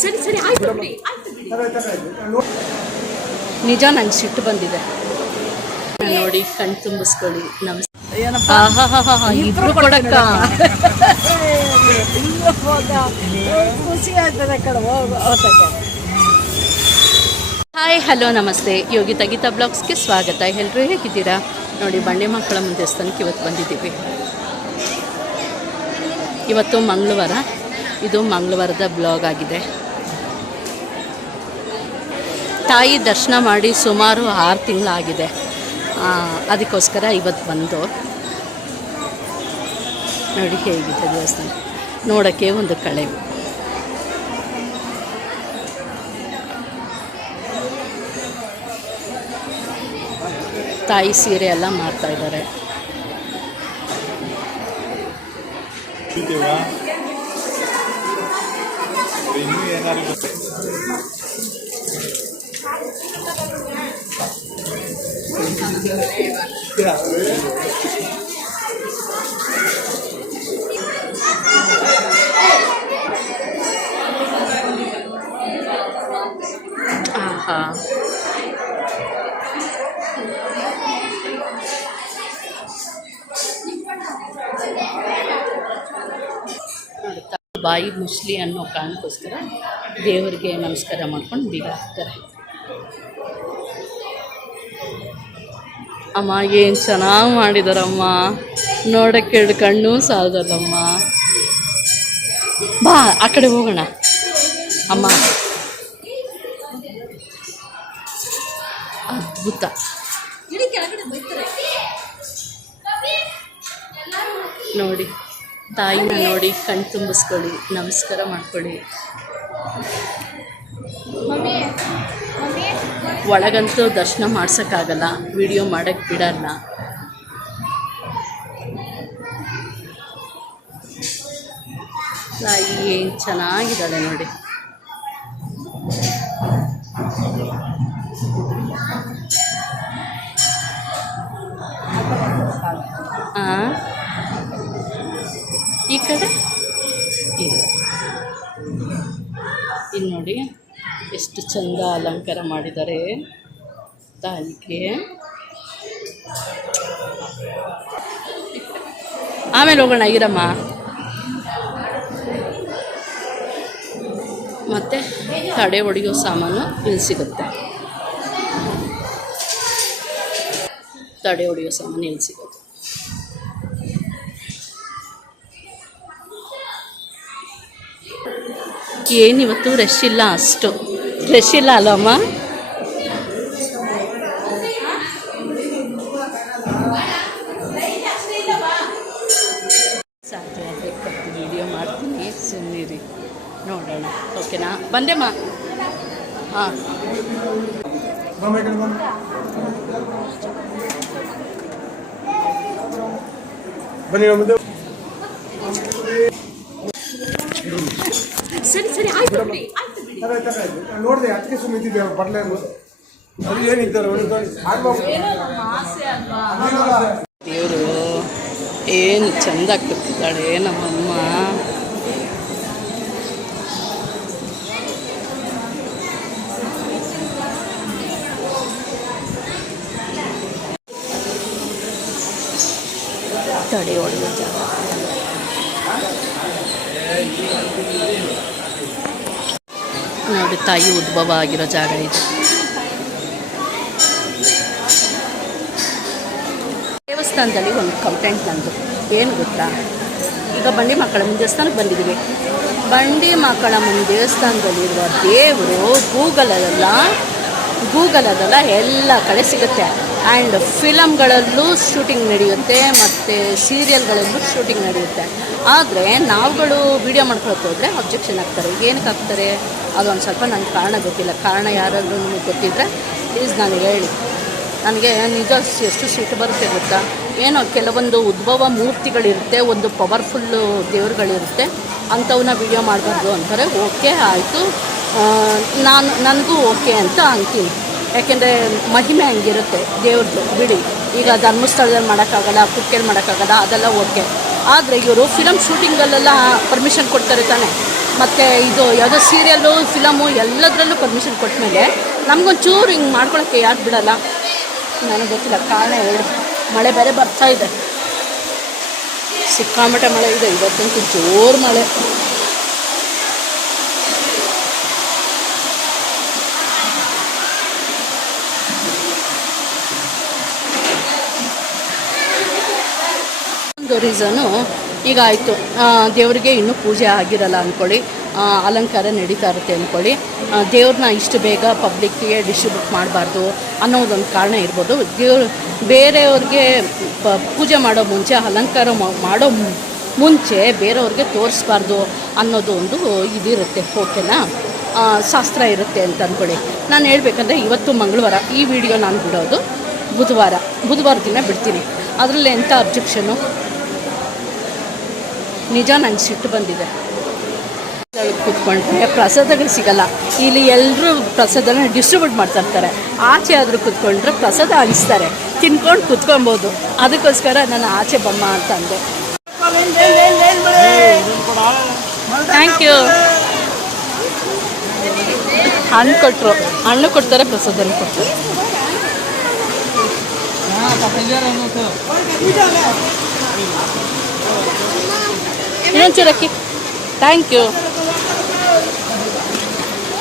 ಸರಿ ಸರಿ ಆಯ್ತು ಬಿಡಿ ಆಯ್ತು ಬಿಡಿ. ನಿಜ ನಂಗೆ ಸಿಟ್ಟು ಬಂದಿದೆ. ನೋಡಿ ಕಣ್ ತುಂಬಿಸ್ಕೊಳ್ಳಿ ನಮಸ್ತೆ ಆಹಾಹಾಹಾ, ಇಬ್ರು ಕೊಡಕ್ಕ? ಖುಷಿ ಆಗ್ತದೆ ಕಡೆ ಹೋಗು ಹಾಯ್ ಹಲೋ ನಮಸ್ತೆ. ಯೋಗಿ ತಗಿತಾ ಬ್ಲಾಗ್ಸ್ಗೆ ಸ್ವಾಗತ. ಎಲ್ಲರೂ ಹೇಗಿದ್ದೀರಾ? ನೋಡಿ ಬಂಡೆ ಮಕ್ಕಳ ದೇವಸ್ಥಾನಕ್ಕೆ ಇವತ್ತು ಬಂದಿದ್ದೀವಿ. ಇವತ್ತು ಮಂಗಳವಾರ. ಇದು ಮಂಗಳವಾರದ ಬ್ಲಾಗ್ ಆಗಿದೆ. ತಾಯಿ ದರ್ಶನ ಮಾಡಿ ಸುಮಾರು ಆರು ತಿಂಗಳಾಗಿದೆ. ಅದಕ್ಕೋಸ್ಕರ ಇವತ್ತು ಬಂದು ನೋಡಿ ಹೇಗಿದೆ ದೇವಸ್ಥಾನ. ನೋಡೋಕ್ಕೆ ಒಂದು ಕಳೆ. ತಾಯಿ ಸೀರೆ ಎಲ್ಲ ಮಾರ್ತಾ ಇದ್ದಾರೆ? ಇದ್ದೀವಾ ಇನ್ನೂ ಏನಾದ್ರು ಗೊತ್ತೆ ಬಾಯಿ ಮುಸ್ಲಿ ಅನ್ನೋ ಕಾರಣಕ್ಕೋಸ್ಕರ ದೇವರಿಗೆ ನಮಸ್ಕಾರ ಮಾಡ್ಕೊಂಡು ಬೀಗ ಹಾಕ್ತಾರೆ. ಅಮ್ಮ ಏನು ಚೆನ್ನಾಗಿ ಮಾಡಿದಾರಮ್ಮ? ನೋಡೋಕ್ಕೆ ಎರಡು ಕಣ್ಣು ಸಾಲದಲ್ಲಮ್ಮ. ಬಾ ಆ ಕಡೆ ಹೋಗೋಣ. ಅಮ್ಮ. ಅದ್ಭುತ. ನೋಡಿ. ತಾಯಿನ ನೋಡಿ ಕಣ್ ತುಂಬಿಸ್ಕೊಳ್ಳಿ. ನಮಸ್ಕಾರ ಮಾಡ್ಕೊಳ್ಳಿ. ಒಳಗಂತೂ ದರ್ಶನ ಮಾಡ್ಸೋಕ್ಕಾಗಲ್ಲ. ವಿಡಿಯೋ ಮಾಡೋಕ್ಕೆ ಬಿಡಲ್ಲ. ತಾಯಿ ಏನು ಚೆನ್ನಾಗಿದ್ದಾಳೆ ನೋಡಿ. ಆ? ಈ ಕಡೆ? ಇಲ್ಲ. ಇಲ್ಲಿ ನೋಡಿ, ಎಷ್ಟು ಚಂದ ಅಲಂಕಾರ ಮಾಡಿದ್ದಾರೆ ತಾಲಿಕೆ ಆಮೇಲೆ ಹೋಗೋಣ ಇರಮ್ಮ ಮತ್ತು ತಡೆ ಹೊಡೆಯೋ ಸಾಮಾನು ಇಲ್ಲಿ ಸಿಗುತ್ತೆ. ತಡೆ ಹೊಡೆಯೋ ಸಾಮಾನು ಇಲ್ಲಿ ಸಿಗುತ್ತೆ. ಏನಿವತ್ತು ರಶ್ ಇಲ್ಲ ಅಷ್ಟು ರಶ್ ಇಲ್ಲ ಅಲ್ಲಮ್ಮ ಸಾಧ್ಯ ಆಗಬೇಕು ವಿಡಿಯೋ ಮಾಡ್ತೀನಿ ಸುಮ್ಮನಿರಿ ನೋಡೋಣ ಓಕೆನಾ ಬಂದೆಮ್ಮ ಹಾಂ ಬನ್ನಿ ಸರಿ ಸರಿ ಆಯ್ತು ಬಿಡಿ ಆಯ್ತು ಬಿಡಿ ನೋಡಿದೆ ಅದಕ್ಕೆ ಸುಮ್ಮನೆ ಇದ್ದಿದ್ದೆ ಬಟ್ಲೆ ಅಂದ್ಬಿಟ್ಟು ಅದು ಏನಿದ್ದಾರೆ ದೇವರು ಏನು ಚಂದ ಕೂತಿದ್ದಾಳೆ ನಮ್ಮಮ್ಮ ತಡೆ ಹೊಡೆಯೋ ಜಾಗ ನೋಡಿ ತಾಯಿ ಉದ್ಭವ ಆಗಿರೋ ಜಾಗ ಇದು. ದೇವಸ್ಥಾನದಲ್ಲಿ ಒಂದು ಕಂಪ್ಲೇಂಟ್ ನಂದು ಏನು ಗೊತ್ತಾ? ಈಗ ಬಂಡಿ ಮಕ್ಕಳ ಮುಂದೆ ದೇವಸ್ಥಾನಕ್ಕೆ ಬಂದಿದ್ದೀವಿ. ಬಂಡಿ ಮಕ್ಕಳ ಮುಂದೆ ದೇವಸ್ಥಾನದಲ್ಲಿರುವ ದೇವರು ಗೂಗಲಲ್ಲ ಗೂಗಲದಲ್ಲ ಎಲ್ಲ ಕಡೆ ಸಿಗುತ್ತೆ. ಆ್ಯಂಡ್ ಫಿಲಮ್ಗಳಲ್ಲೂ ಶೂಟಿಂಗ್ ನಡೆಯುತ್ತೆ, ಮತ್ತು ಸೀರಿಯಲ್ಗಳಲ್ಲೂ ಶೂಟಿಂಗ್ ನಡೆಯುತ್ತೆ. ಆದರೆ ನಾವುಗಳು ವಿಡಿಯೋ ಮಾಡ್ಕೊಳಕ್ಕೆ ಹೋದರೆ ಅಬ್ಜೆಕ್ಷನ್ ಆಗ್ತಾರೆ. ಏನಕ್ಕೆ ಆಗ್ತಾರೆ? ಅದೊಂದು ಸ್ವಲ್ಪ ನನಗೆ ಕಾರಣ ಗೊತ್ತಿಲ್ಲ. ಕಾರಣ ಯಾರಾದರೂ ನಿಮಗೆ ಗೊತ್ತಿದ್ದರೆ ಪ್ಲೀಸ್ ನನಗೆ ಹೇಳಿ. ನನಗೆ ನಿಜ ಎಷ್ಟು ಸಿಟ್ಟು ಬರುತ್ತೆ ಗೊತ್ತಾ? ಏನೋ ಕೆಲವೊಂದು ಉದ್ಭವ ಮೂರ್ತಿಗಳಿರುತ್ತೆ, ಒಂದು ಪವರ್ಫುಲ್ಲು ದೇವ್ರುಗಳಿರುತ್ತೆ ಅಂಥವನ್ನ ವಿಡಿಯೋ ಮಾಡಬಾರ್ದು ಅಂತಾರೆ. ಓಕೆ ಆಯಿತು. ನಾನು, ನನಗೂ ಓಕೆ ಅಂತ ಅಂತೀನಿ. ಯಾಕೆಂದರೆ ಮಹಿಮೆ ಹಂಗಿರುತ್ತೆ ದೇವ್ರದ್ದು, ಬಿಡಿ. ಈಗ ಧರ್ಮಸ್ಥಳದಲ್ಲಿ ಮಾಡೋಕ್ಕಾಗಲ್ಲ ಕುಕ್ಕೆಲ್ಲಿ ಮಾಡೋಕ್ಕಾಗಲ್ಲ, ಅದೆಲ್ಲ ಓಕೆ. ಆದರೆ ಇವರು ಫಿಲಮ್ ಶೂಟಿಂಗಲ್ಲೆಲ್ಲ ಪರ್ಮಿಷನ್ ಕೊಡ್ತಾರೆ ತಾನೆ. ಮತ್ತು ಇದು ಯಾವುದೋ ಸೀರಿಯಲ್ಲು ಫಿಲಮು ಎಲ್ಲದರಲ್ಲೂ ಪರ್ಮಿಷನ್ ಕೊಟ್ಮೇಲೆ ನಮಗೊಂಚೂರು ಹಿಂಗೆ ಮಾಡ್ಕೊಳಕ್ಕೆ ಯಾರು ಬಿಡಲ್ಲ. ನನಗೆ ಗೊತ್ತಿಲ್ಲ, ಕಾರಣ ಹೇಳಿ. ಮಳೆ ಬೇರೆ ಬರ್ತಾ ಇದೆ. ಸಿಕ್ಕಾಮಟ್ಟೆ ಮಳೆ ಇದೆ, ಇವತ್ತಂತೂ ಜೋರು ಮಳೆ. ರೀಸನು ಈಗ ಆಯಿತು. ದೇವರಿಗೆ ಇನ್ನೂ ಪೂಜೆ ಆಗಿರಲ್ಲ ಅಂದ್ಕೊಳ್ಳಿ ಅಲಂಕಾರ ನಡೀತಾ ಇರುತ್ತೆ ಅಂದ್ಕೊಳ್ಳಿ ದೇವ್ರನ್ನ ಇಷ್ಟು ಬೇಗ ಪಬ್ಲಿಕ್ಕಿಗೆ ಡಿಸ್ಟ್ರಿಬ್ಯೂಟ್ ಮಾಡಬಾರ್ದು ಅನ್ನೋದೊಂದು ಕಾರಣ ಇರ್ಬೋದು. ದೇವ್ರು ಬೇರೆಯವ್ರಿಗೆ ಪ- ಪೂಜೆ ಮಾಡೋ ಮುಂಚೆ, ಅಲಂಕಾರ ಮಾಡೋ ಮುಂಚೆ ಬೇರೆಯವ್ರಿಗೆ ತೋರಿಸ್ಬಾರ್ದು ಅನ್ನೋದು ಒಂದು ಇದಿರುತ್ತೆ. ಓಕೆನಾ ಶಾಸ್ತ್ರ ಇರುತ್ತೆ ಅಂತ ಅಂದ್ಕೊಳ್ಳಿ ನಾನು ಹೇಳ್ಬೇಕಂದ್ರೆ ಇವತ್ತು ಮಂಗಳವಾರ ಈ ವಿಡಿಯೋ ನಾನು ಬಿಡೋದು ಬುಧವಾರ. ಬುಧವಾರ ದಿನ ಬಿಡ್ತೀನಿ. ಅದರಲ್ಲಿ ಎಂಥ ಅಬ್ಜೆಕ್ಷನು ನಿಜ ನಂಗೆ ಸಿಟ್ಟು ಬಂದಿದೆ. ಕೂತ್ಕೊಂಡ್ರೆ ಪ್ರಸಾದಗಳು ಸಿಗಲ್ಲ. ಇಲ್ಲಿ ಎಲ್ಲರೂ ಪ್ರಸಾದನ ಡಿಸ್ಟ್ರಿಬ್ಯೂಟ್ ಮಾಡ್ತಾ ಇರ್ತಾರೆ. ಆಚೆ ಆದರೂ ಕೂತ್ಕೊಂಡ್ರೆ ಪ್ರಸಾದ ಹಂಚ್ತಾರೆ. ತಿನ್ಕೊಂಡು ಕೂತ್ಕೊಬೋದು. ಅದಕ್ಕೋಸ್ಕರ ನಾನು ಆಚೆ ಬಮ್ಮ ಅಂತ ಅಂದೆ. ಥ್ಯಾಂಕ್ ಯು ಹಣ್ಣು ಕೊಟ್ಟರು ಹಣ್ಣು ಕೊಡ್ತಾರೆ, ಪ್ರಸಾದನ ಕೊಡ್ತಾರೆ. ಇನ್ನೊಂಚೂರು ಅಕ್ಕಿ ಥ್ಯಾಂಕ್ ಯು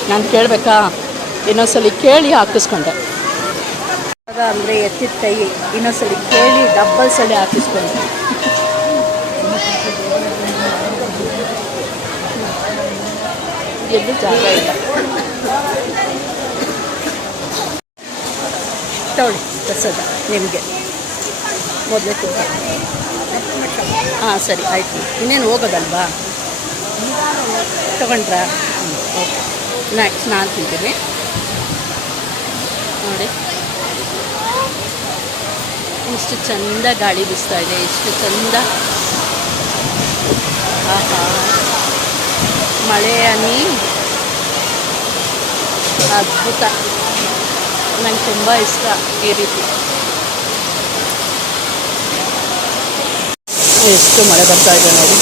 ನಾನು ಕೇಳಬೇಕಾ? ಇನ್ನೊಂದ್ಸಲಿ ಕೇಳಿ ಹಾಕಿಸ್ಕೊಂಡೆ. ಅಂದರೆ ಎತ್ತಿದ ಕೈ, ಇನ್ನೊಂದ್ಸಲಿ ಕೇಳಿ ಡಬ್ಬಲ್ ಸಲ ಹಾಕಿಸ್ಕೊಂಡೆ. ಎಲ್ಲೂ ಜಾಗ ಇಲ್ಲ. ತಗೊಳ್ಳಿ ಪ್ರಸಾದ ನಿಮಗೆ. ಮೊದಲೇ ಹಾಂ, ಸರಿ, ಆಯಿತು. ಇನ್ನೇನು ಹೋಗೋದಲ್ವಾ? ತಗೊಂಡ್ರಾ? ಓಕೆ. ನೆಕ್ಸ್ಟ್ ನಾನು ತಿಂತೀನಿ. ನೋಡಿ. ಇಷ್ಟು ಚಂದ ಗಾಳಿ ಬೀಸ್ತಾ ಇದೆ, ಇಷ್ಟು ಚಂದ. ಆಹಾ. ಮಳೆ ಹನಿ ಅದ್ಭುತ. ನಂಗೆ ತುಂಬ ಇಷ್ಟ ಈ ರೀತಿ. ಎಷ್ಟು ಮಳೆ ಬರ್ತಾ ಇದೆ ನೋಡಿ.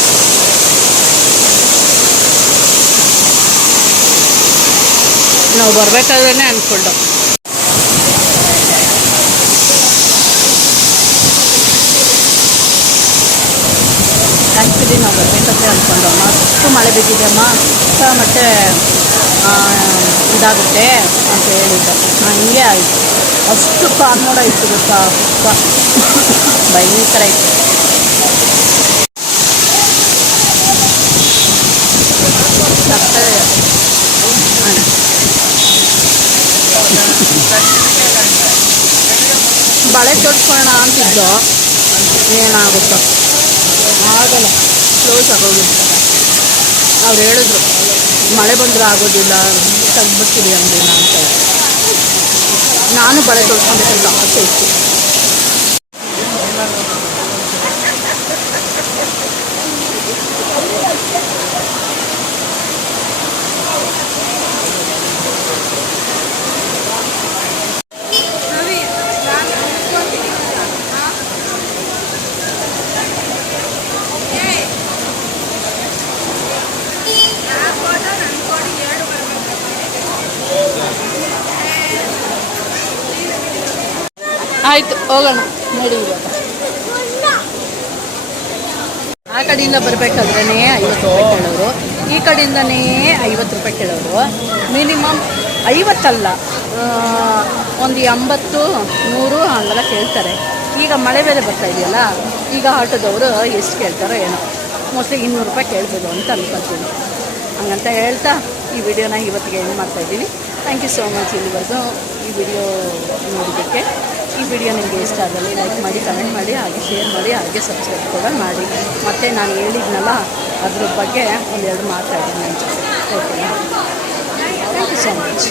ನಾವು ಬರಬೇಕಾದ್ರೆ ಅಂದ್ಕೊಂಡು ಆ್ಯಕ್ಚುಲಿ ನಾವು ಬರಬೇಕಂತ ಅಂದ್ಕೊಂಡು ಅಮ್ಮ, ಅಷ್ಟು ಮಳೆ ಬಿದ್ದಿದೆ ಅಮ್ಮ. ಮತ್ತೆ ಇದಾಗುತ್ತೆ ಅಂತ ಹೇಳಿದ್ದೆ ಹಂಗೆ ಆಯಿತು. ಅಷ್ಟು ಕಾನ್ಮೋಡ ಇತ್ತು ಗೊತ್ತಾ. ಭಯಂಕರ ಇತ್ತು ಸಕ್ಕರೆ ಹಾಂ. ಬಳೆ ತೊಡ್ಕೊಳ್ಳೋಣ ಅಂತಿದ್ದು ಏನಾಗುತ್ತೋ. ಆಗಲ್ಲ. ಕ್ಲೋಸ್ ಆಗೋಗುತ್ತೆ ಅವ್ರು ಹೇಳಿದ್ರು, ಮಳೆ ಬಂದರೆ ಆಗೋದಿಲ್ಲ ತಗ್ಬಿಡ್ತೀವಿ ಅಂಗಡಿನ ಅಂತ ನಾನು ಬಳೆ ತೊಡ್ಕೊಬೇಕಂತ ಆಸೆ ಇತ್ತು ಆಯಿತು ಹೋಗೋಣ. ನೋಡಿ ಆ ಕಡೆಯಿಂದ ಬರಬೇಕಾದ್ರೇ ಐವತ್ತು ರೂಪಾಯಿ ಕೇಳೋರು. ಈ ಕಡೆಯಿಂದನೇ ಐವತ್ತು ರೂಪಾಯಿ ಕೇಳೋರು. ಮಿನಿಮಮ್ ಐವತ್ತಲ್ಲ ಒಂದು ಎಂಬತ್ತು, ನೂರು ಹಂಗೆಲ್ಲ ಕೇಳ್ತಾರೆ. ಈಗ ಮಳೆ ಬೇರೆ ಬರ್ತಾ ಇದೆಯಲ್ಲ, ಈಗ ಆಟೋದವರು ಎಷ್ಟು ಕೇಳ್ತಾರೋ ಏನೋ. ಮೋಸ್ಟ್ಲಿ ಇನ್ನೂರು ರೂಪಾಯಿ ಕೇಳ್ಬೋದು ಅಂತ ಅನ್ಕೊತೀನಿ. ಹಂಗಂತ ಹೇಳ್ತಾ ಈ ವಿಡಿಯೋನ ಇವತ್ತಿಗೆ ಏನು ಮಾಡ್ತಾಯಿದ್ದೀನಿ ಥ್ಯಾಂಕ್ ಯು ಸೋ ಮಚ್ ಇಲ್ಲಿವರೆಗೂ ಈ ವಿಡಿಯೋ ನೋಡೋದಕ್ಕೆ ಈ ವಿಡಿಯೋ ನಿಮಗೆ ಇಷ್ಟ ಆದಲ್ಲಿ ಲೈಕ್ ಮಾಡಿ, ಕಮೆಂಟ್ ಮಾಡಿ, ಹಾಗೆ ಶೇರ್ ಮಾಡಿ, ಹಾಗೆ ಸಬ್ಸ್ಕ್ರೈಬ್ ಕೂಡ ಮಾಡಿ. ಮತ್ತು ನಾನು ಹೇಳಿದ್ನಲ್ಲ, ಅದ್ರ ಬಗ್ಗೆ ಒಂದೆರಡು ಮಾತಾಡಿ ನನ್ನ ಜೊತೆ. Okay thank you so much